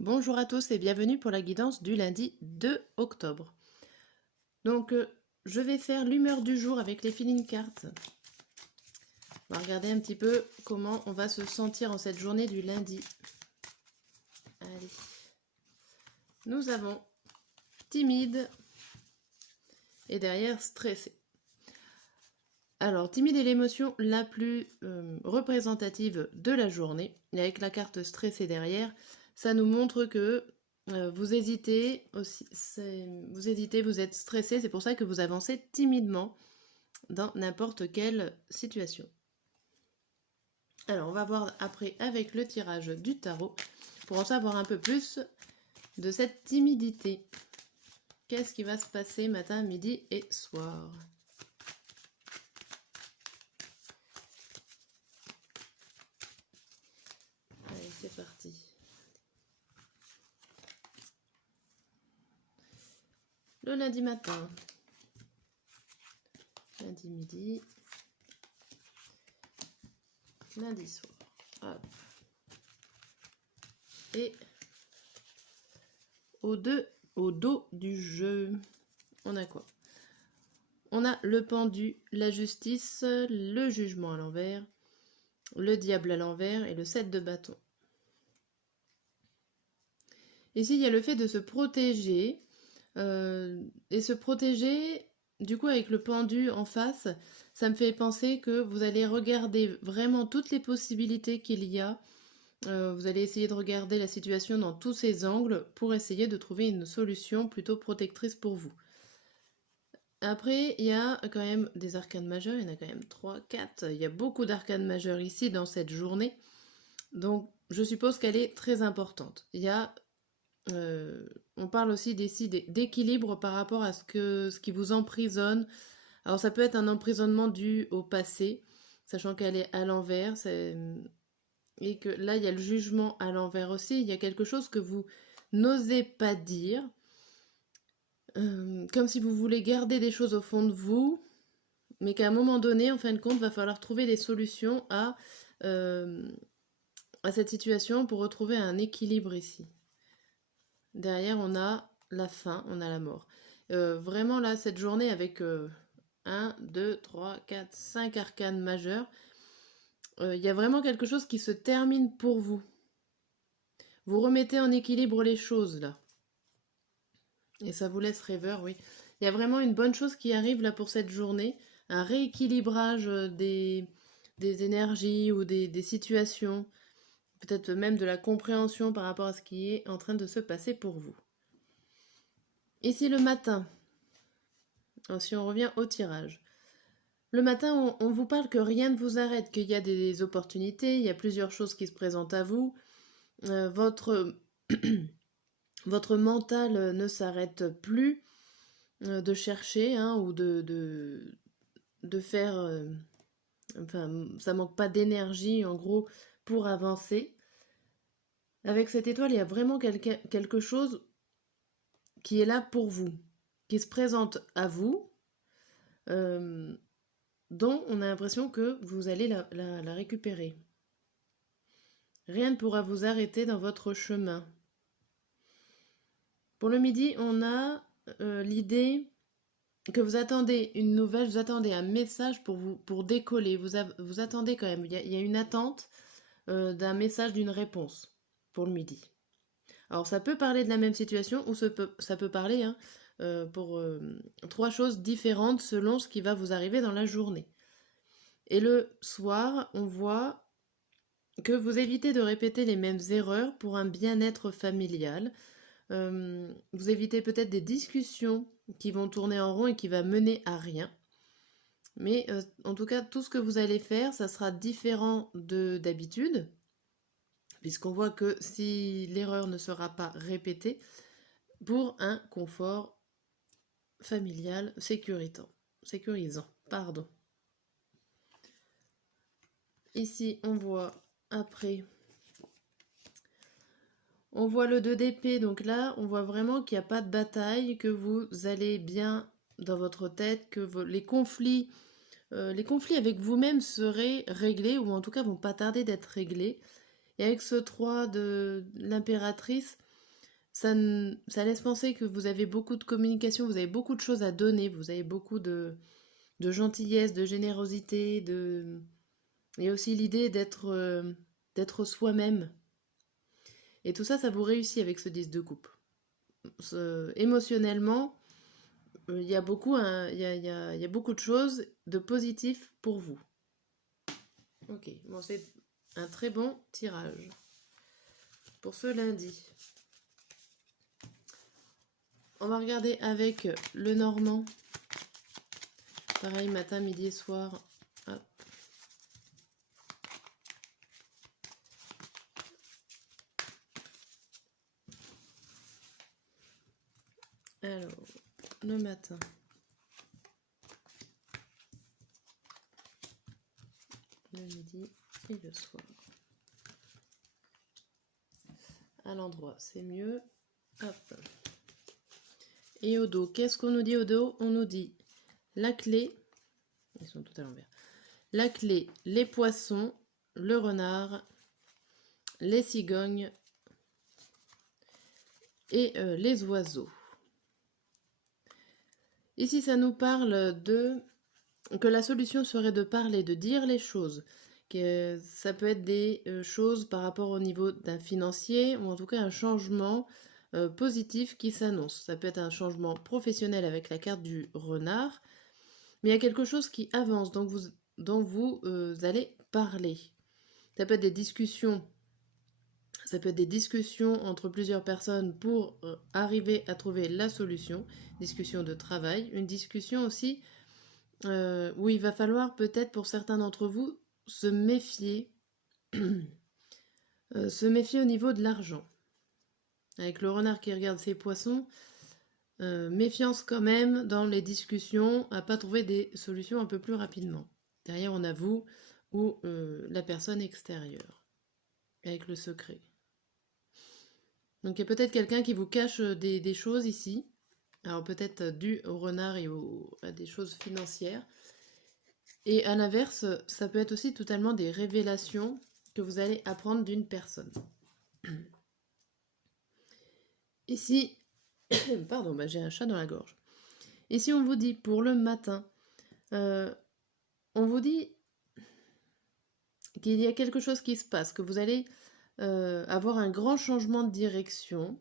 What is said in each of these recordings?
Bonjour à tous et bienvenue pour la guidance du lundi 2 octobre. Donc, je vais faire l'humeur du jour avec les feeling cards. On va regarder un petit peu comment on va se sentir en cette journée du lundi. Allez. Nous avons timide et derrière stressé. Alors, timide est l'émotion la plus représentative de la journée. Et avec la carte stressée derrière, ça nous montre que vous hésitez aussi, vous êtes stressé, c'est pour ça que vous avancez timidement dans n'importe quelle situation. Alors, on va voir après avec le tirage du tarot pour en savoir un peu plus de cette timidité. Qu'est-ce qui va se passer matin, midi et soir ? Allez, c'est parti. Le lundi matin, lundi midi, lundi soir. Hop. Et au dos du jeu, on a quoi? On a le pendu, la justice, le jugement à l'envers, le diable à l'envers et le 7 de bâton. Ici, il y a le fait de se protéger. Et se protéger, du coup, avec le pendu en face, ça me fait penser que vous allez regarder vraiment toutes les possibilités qu'il y a. Vous allez essayer de regarder la situation dans tous ses angles pour essayer de trouver une solution plutôt protectrice pour vous. Après, il y a quand même des arcanes majeures, il y en a quand même 3, 4. Il y a beaucoup d'arcanes majeures ici dans cette journée. Donc, je suppose qu'elle est très importante. Il y a on parle aussi d'équilibre par rapport à ce qui vous emprisonne. Alors ça peut être un emprisonnement dû au passé, sachant qu'elle est à l'envers, et que là il y a le jugement à l'envers aussi. Il y a quelque chose que vous n'osez pas dire, comme si vous voulez garder des choses au fond de vous, mais qu'à un moment donné, en fin de compte, va falloir trouver des solutions à cette situation pour retrouver un équilibre ici. Derrière, on a la fin, on a la mort. Vraiment, là, cette journée avec 1, 2, 3, 4, 5 arcanes majeures, il y a vraiment quelque chose qui se termine pour vous. Vous remettez en équilibre les choses, là. Et ça vous laisse rêveur, oui. Il y a vraiment une bonne chose qui arrive, là, pour cette journée. Un rééquilibrage des énergies ou des situations. Peut-être même de la compréhension par rapport à ce qui est en train de se passer pour vous. Ici le matin, si on revient au tirage. Le matin, on vous parle que rien ne vous arrête, qu'il y a des opportunités, il y a plusieurs choses qui se présentent à vous. Votre mental ne s'arrête plus de chercher ou de faire... enfin, ça manque pas d'énergie, en gros, pour avancer. Avec cette étoile, il y a vraiment quelque chose qui est là pour vous, qui se présente à vous, dont on a l'impression que vous allez la récupérer. Rien ne pourra vous arrêter dans votre chemin. Pour le midi, on a l'idée que vous attendez une nouvelle, vous attendez un message pour décoller. Vous attendez quand même, il y a une attente d'un message, d'une réponse pour le midi. Alors ça peut parler de la même situation ou ça peut parler pour 3 choses différentes selon ce qui va vous arriver dans la journée. Et le soir, on voit que vous évitez de répéter les mêmes erreurs pour un bien-être familial. Vous évitez peut-être des discussions qui vont tourner en rond et qui va mener à rien. Mais en tout cas, tout ce que vous allez faire, ça sera différent d'habitude, puisqu'on voit que si l'erreur ne sera pas répétée, pour un confort familial sécurisant. Pardon. Ici, on voit après, on voit le 2 d'épée, donc là, on voit vraiment qu'il n'y a pas de bataille, que vous allez bien dans votre tête, que les conflits avec vous-même seraient réglés, ou en tout cas vont pas tarder d'être réglés. Et avec ce 3 de l'impératrice, ça laisse penser que vous avez beaucoup de communication, vous avez beaucoup de choses à donner, vous avez beaucoup de gentillesse, de générosité, et aussi l'idée d'être soi-même. Et tout ça, ça vous réussit avec ce 10 de coupe. Émotionnellement, il y a beaucoup, il y a beaucoup de choses de positif pour vous. Ok, bon, c'est un très bon tirage pour ce lundi. On va regarder avec le Normand. Pareil, matin, midi et soir. Hop. Alors, le matin. Le midi et le soir. À l'endroit, c'est mieux. Hop. Et au dos, qu'est-ce qu'on nous dit au dos? On nous dit la clé. Ils sont tout à l'envers. La clé, les poissons, le renard, les cigognes et les oiseaux. Ici, ça nous parle que la solution serait de parler, de dire les choses. Que ça peut être des choses par rapport au niveau d'un financier ou en tout cas un changement positif qui s'annonce. Ça peut être un changement professionnel avec la carte du renard, mais il y a quelque chose qui avance, dont vous allez parler. Ça peut être des discussions. Ça peut être des discussions entre plusieurs personnes pour arriver à trouver la solution. Discussion de travail, une discussion aussi où il va falloir peut-être pour certains d'entre vous se méfier, se méfier au niveau de l'argent. Avec le renard qui regarde ses poissons, méfiance quand même dans les discussions, à pas trouver des solutions un peu plus rapidement. Derrière on a vous ou la personne extérieure, avec le secret. Donc il y a peut-être quelqu'un qui vous cache des choses ici. Alors peut-être dû au renard et à des choses financières. Et à l'inverse, ça peut être aussi totalement des révélations que vous allez apprendre d'une personne. Ici, pardon, j'ai un chat dans la gorge. Ici, on vous dit pour le matin, on vous dit qu'il y a quelque chose qui se passe, que vous allez avoir un grand changement de direction.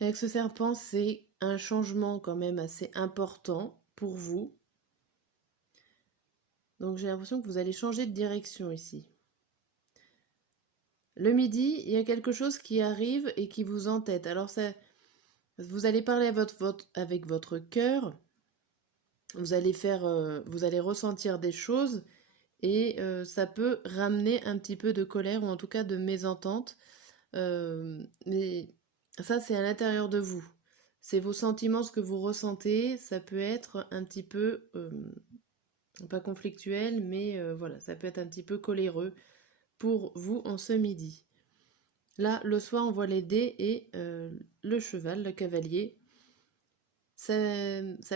Avec ce serpent, c'est un changement quand même assez important pour vous. Donc j'ai l'impression que vous allez changer de direction ici. Le midi, il y a quelque chose qui arrive et qui vous entête. Alors ça, vous allez parler avec votre cœur. Vous allez vous allez ressentir des choses et ça peut ramener un petit peu de colère ou en tout cas de mésentente. Mais ça, c'est à l'intérieur de vous. C'est vos sentiments, ce que vous ressentez. Ça peut être un petit peu pas conflictuel, mais voilà, ça peut être un petit peu coléreux pour vous en ce midi. Là, le soir, on voit les dés et le cheval, le cavalier. Ça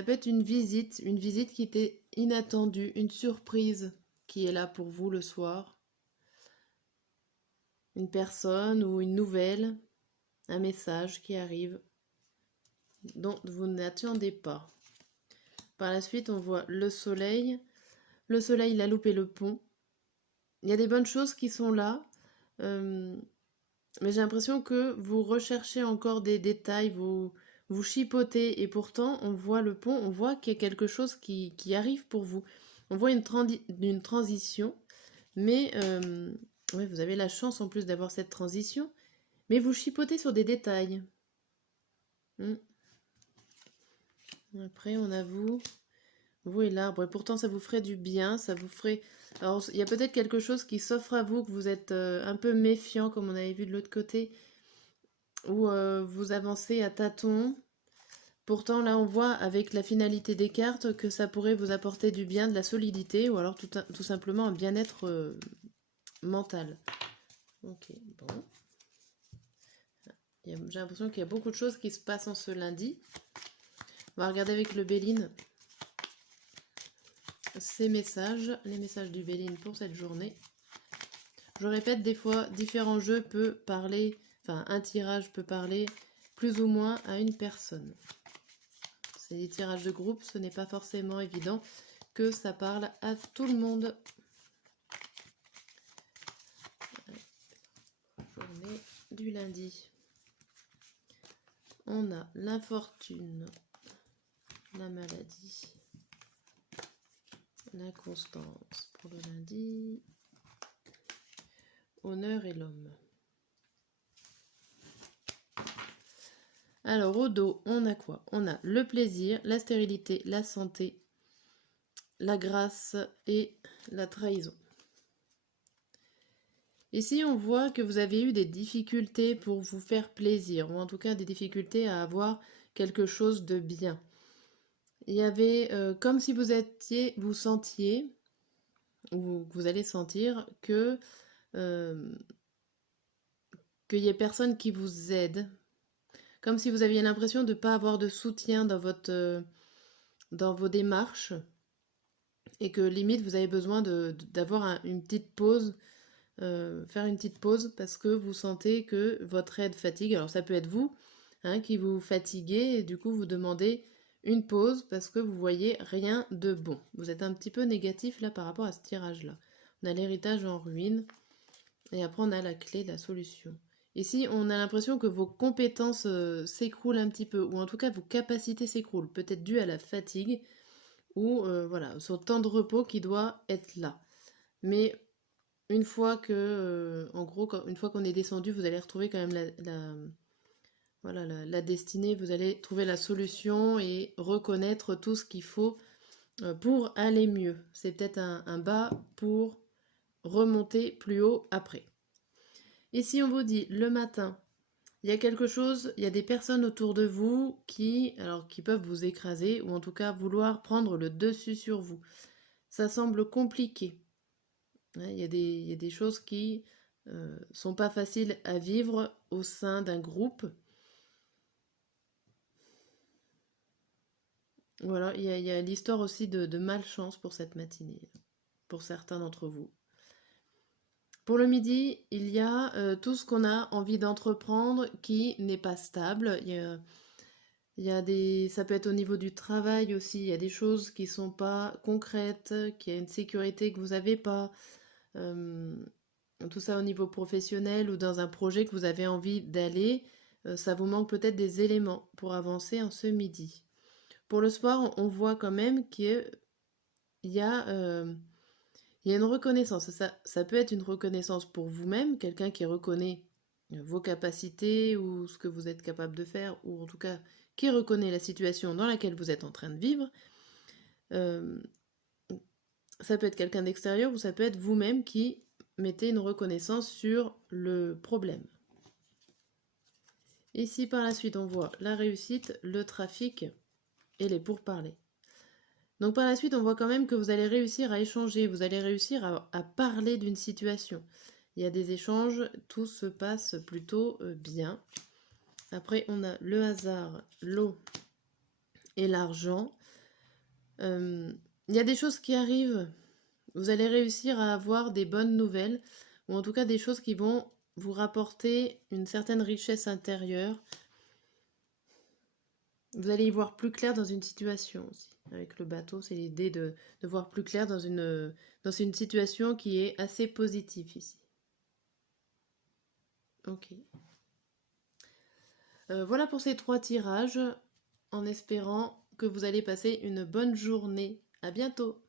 peut être une visite qui était inattendue, une surprise qui est là pour vous le soir. Une personne ou une nouvelle, un message qui arrive dont vous n'attendez pas. Par la suite, on voit le soleil. Le soleil, il a loupé le pont. Il y a des bonnes choses qui sont là. Mais j'ai l'impression que vous recherchez encore des détails, vous chipotez, et pourtant on voit le pont, on voit qu'il y a quelque chose qui arrive pour vous. On voit une transition, mais ouais, vous avez la chance en plus d'avoir cette transition, mais vous chipotez sur des détails. Après on a vous et l'arbre, et pourtant ça vous ferait du bien, ça vous ferait... Alors il y a peut-être quelque chose qui s'offre à vous, que vous êtes un peu méfiant comme on avait vu de l'autre côté, où vous avancez à tâtons. Pourtant là on voit avec la finalité des cartes que ça pourrait vous apporter du bien, de la solidité, ou alors tout simplement un bien-être mental. Ok, bon. J'ai l'impression qu'il y a beaucoup de choses qui se passent en ce lundi. On va regarder avec le Béline ces messages, les messages du Béline pour cette journée. Je répète, des fois, différents jeux peuvent parler enfin un tirage peut parler plus ou moins à une personne. C'est des tirages de groupe, ce n'est pas forcément évident que ça parle à tout le monde. Journée du lundi. On a l'infortune, la maladie, l'inconstance pour le lundi, honneur et l'homme. Alors au dos, on a quoi? On a le plaisir, la stérilité, la santé, la grâce et la trahison. Ici, on voit que vous avez eu des difficultés pour vous faire plaisir, ou en tout cas des difficultés à avoir quelque chose de bien. Il y avait comme si vous sentiez, ou vous allez sentir, que qu'il n'y ait personne qui vous aide. Comme si vous aviez l'impression de ne pas avoir de soutien dans vos démarches, et que limite vous avez besoin d'avoir une petite pause. Faire une petite pause parce que vous sentez que votre aide fatigue. Alors ça peut être vous qui vous fatiguez et du coup vous demandez une pause parce que vous voyez rien de bon. Vous êtes un petit peu négatif là par rapport à ce tirage là. On a l'héritage en ruine et après on a la clé de la solution. Ici on a l'impression que vos compétences s'écroulent un petit peu, ou en tout cas vos capacités s'écroulent, peut-être dû à la fatigue ou voilà, sur le temps de repos qui doit être là. Mais une fois que, en gros, une fois qu'on est descendu, vous allez retrouver quand même la destinée, vous allez trouver la solution et reconnaître tout ce qu'il faut pour aller mieux. C'est peut-être un bas pour remonter plus haut après. Ici, on vous dit, le matin, il y a quelque chose, il y a des personnes autour de vous qui peuvent vous écraser, ou en tout cas vouloir prendre le dessus sur vous. Ça semble compliqué. Il y a des choses qui sont pas faciles à vivre au sein d'un groupe. Voilà, il y a l'histoire aussi de malchance pour cette matinée, pour certains d'entre vous. Pour le midi, il y a tout ce qu'on a envie d'entreprendre qui n'est pas stable. Ça peut être au niveau du travail aussi, il y a des choses qui sont pas concrètes, qu'il y a une sécurité que vous n'avez pas. Tout ça au niveau professionnel ou dans un projet que vous avez envie d'aller, ça vous manque peut-être des éléments pour avancer en ce midi. Pour le soir, on voit quand même qu'il y a une reconnaissance. Ça peut être une reconnaissance pour vous-même, quelqu'un qui reconnaît vos capacités ou ce que vous êtes capable de faire, ou en tout cas qui reconnaît la situation dans laquelle vous êtes en train de vivre. Ça peut être quelqu'un d'extérieur ou ça peut être vous-même qui mettez une reconnaissance sur le problème. Ici, par la suite, on voit la réussite, le trafic et les pourparlers. Donc par la suite, on voit quand même que vous allez réussir à échanger, vous allez réussir à parler d'une situation. Il y a des échanges, tout se passe plutôt bien. Après, on a le hasard, l'eau et l'argent. Il y a des choses qui arrivent. Vous allez réussir à avoir des bonnes nouvelles, ou en tout cas des choses qui vont vous rapporter une certaine richesse intérieure. Vous allez y voir plus clair dans une situation aussi. Avec le bateau, c'est l'idée de voir plus clair dans une situation qui est assez positive ici. Ok. Voilà pour ces 3 tirages, en espérant que vous allez passer une bonne journée. À bientôt!